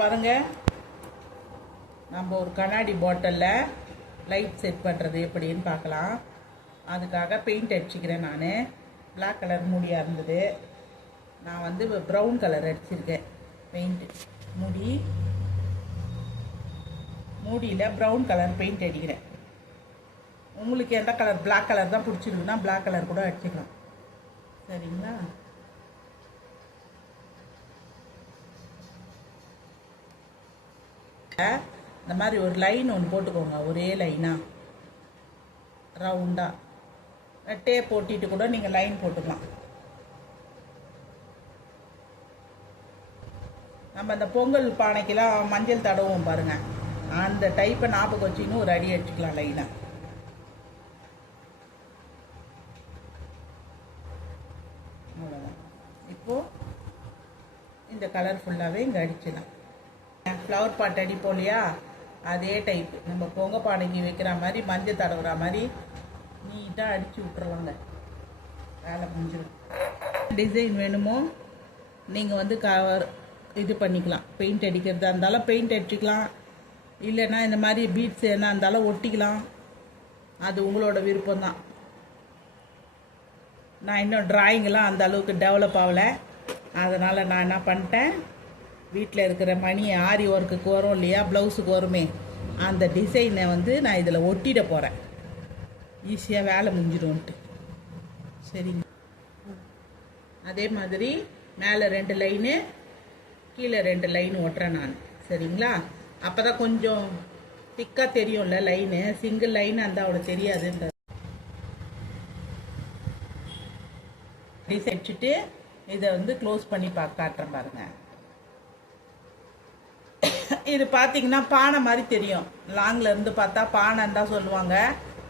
பாருங்க, நம்ம ஒரு கண்ணாடி பாட்டிலில் லைட் செட் பண்ணுறது எப்படின்னு பார்க்கலாம். அதுக்காக பெயிண்ட் அடிச்சுக்கிறேன். நான் பிளாக் கலர் மூடியாக இருந்தது, நான் வந்து ப்ரௌன் கலர் அடிச்சிருக்கேன். பெயிண்ட் மூடியில் ப்ரௌன் கலர் பெயிண்ட் அடிக்கிறேன். உங்களுக்கு எந்த கலர், பிளாக் கலர் தான் பிடிச்சிருக்குன்னா பிளாக் கலர் கூட அடிச்சுக்கலாம். சரிங்களா? இந்த மாதிரி ஒரு லைன் ஒன்று போட்டுக்கோங்க, ஒரே லைனாக ரவுண்டாக டேப் போட்டிட்டு கூட நீங்கள் லைன் போட்டுக்கலாம். நம்ம அந்த பொங்கல் பானைக்கெல்லாம் மஞ்சள் தடவும் பாருங்க, அந்த டைப்பை ஞாபகம் வச்சுன்னு ஒரு அடி அடிச்சுக்கலாம் லைனாக. அவ்வளோதான். இப்போது இந்த கலர் ஃபுல்லாகவே இங்கே அடிச்சிடலாம். ஃப்ளவர் பாட் அடிப்போம் இல்லையா, அதே டைப்பு நம்ம பொங்க பானைக்கு வைக்கிற மாதிரி மஞ்சள் தடவுற மாதிரி நீட்டாக அடித்து விட்டுருவாங்க. வேலை முடிஞ்சிடும். டிசைன் வேணுமோ நீங்கள் வந்து இது பண்ணிக்கலாம். பெயிண்ட் அடிக்கிறதா இருந்தாலும் பெயிண்ட் அடிச்சுக்கலாம், இல்லைன்னா இந்த மாதிரி பீட்ஸ் என்ன இருந்தாலும் ஒட்டிக்கலாம். அது உங்களோட விருப்பம்தான். நான் இன்னும் ட்ராயிங்கெல்லாம் அந்த அளவுக்கு டெவலப் ஆகலை, அதனால் நான் என்ன பண்ணிட்டேன், வீட்டில் இருக்கிற மணி ஆரி ஒர்க்குக்கு வரும் இல்லையா, ப்ளவுஸுக்கு வருமே, அந்த டிசைனை வந்து நான் இதில் ஒட்டிட போகிறேன். ஈஸியாக வேலை முடிஞ்சிடும்ன்ட்டு. சரிங்க. அதே மாதிரி மேலே 2 லைனு, கீழே 2 லைன் ஒட்டுறேன் நான். சரிங்களா? அப்போ தான் கொஞ்சம் திக்காக தெரியும்ல லைனு. சிங்கிள் லைன் அந்த அவ்வளோ தெரியாதுன்ற டிசைன் வச்சுட்டு இதை வந்து க்ளோஸ் பண்ணி காட்டுறேன் பாருங்கள். இது பார்த்தீங்கன்னா பானை மாதிரி தெரியும், லாங்கில் இருந்து பார்த்தா பானைன்னு தான் சொல்லுவாங்க.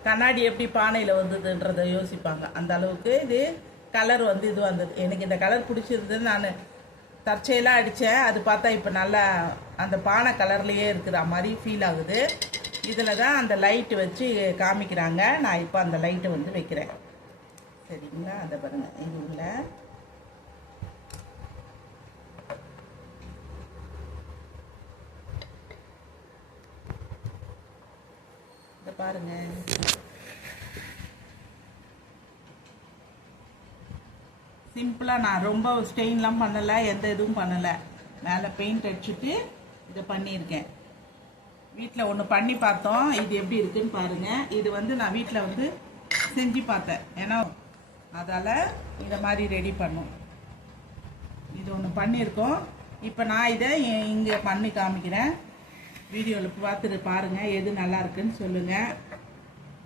கண்ணாடி எப்படி பானையில் வந்ததுன்றதை யோசிப்பாங்க. அந்த அளவுக்கு இது கலர் வந்து இது வந்தது. எனக்கு இந்த கலர் பிடிச்சிருந்தது, நான் தற்செயலாக அடித்தேன். அது பார்த்தா இப்போ நல்லா அந்த பானை கலர்லேயே இருக்கிற மாதிரி ஃபீல் ஆகுது. இதில் தான் அந்த லைட்டு வச்சு காமிக்கிறாங்க. நான் இப்போ அந்த லைட்டை வந்து வைக்கிறேன். சரிங்களா? அதை பாருங்கள், இது உள்ள பாருங்க. சிம்பிளாக நான் ரொம்ப ஸ்டெயின்லாம் பண்ணலை, எந்த இதுவும் பண்ணலை. மேலே பெயிண்ட் அடிச்சுட்டு இதை பண்ணியிருக்கேன். வீட்டில் ஒன்று பண்ணி பார்த்தோம், இது எப்படி இருக்குன்னு பாருங்கள். இது வந்து நான் வீட்டில் வந்து செஞ்சு பார்த்தேன், ஏன்னா அதால் இதை மாதிரி ரெடி பண்ணோம். இது ஒன்று பண்ணியிருக்கோம். இப்போ நான் இதை இங்கே பண்ணி காமிக்கிறேன். வீடியோவில் பார்த்துட்டு பாருங்கள், எது நல்லா இருக்குன்னு சொல்லுங்கள்.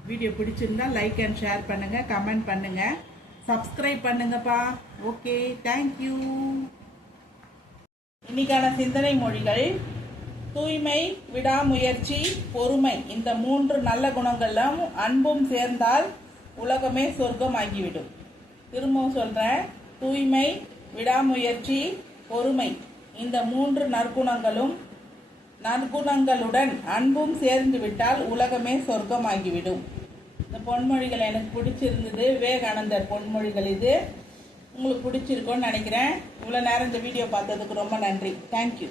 வீடியோ பிடிச்சிருந்தா லைக் அண்ட் ஷேர் பண்ணுங்கள், கமெண்ட் பண்ணுங்கள், சப்ஸ்கிரைப் பண்ணுங்கப்பா. Okay, thank you. இன்னைக்கான சிந்தனை மொழிகள்: தூய்மை, விடாமுயற்சி, பொறுமை, இந்த 3 நல்ல குணங்களும் அன்பும் சேர்ந்தால் உலகமே சொர்க்கம் ஆகிவிடும். திரும்பவும் சொல்கிறேன், தூய்மை, விடாமுயற்சி, பொறுமை, இந்த 3 நற்குணங்களுடன் அன்பும் சேர்ந்து விட்டால் உலகமே சொர்க்கமாகிவிடும். இந்த பொன்மொழிகள் எனக்கு பிடிச்சிருந்தது, விவேகானந்தர் பொன்மொழிகள். இது உங்களுக்கு பிடிச்சிருக்கோன்னு நினைக்கிறேன். இவ்வளோ நேரம் இந்த வீடியோ பார்த்ததுக்கு ரொம்ப நன்றி. தேங்க்யூ.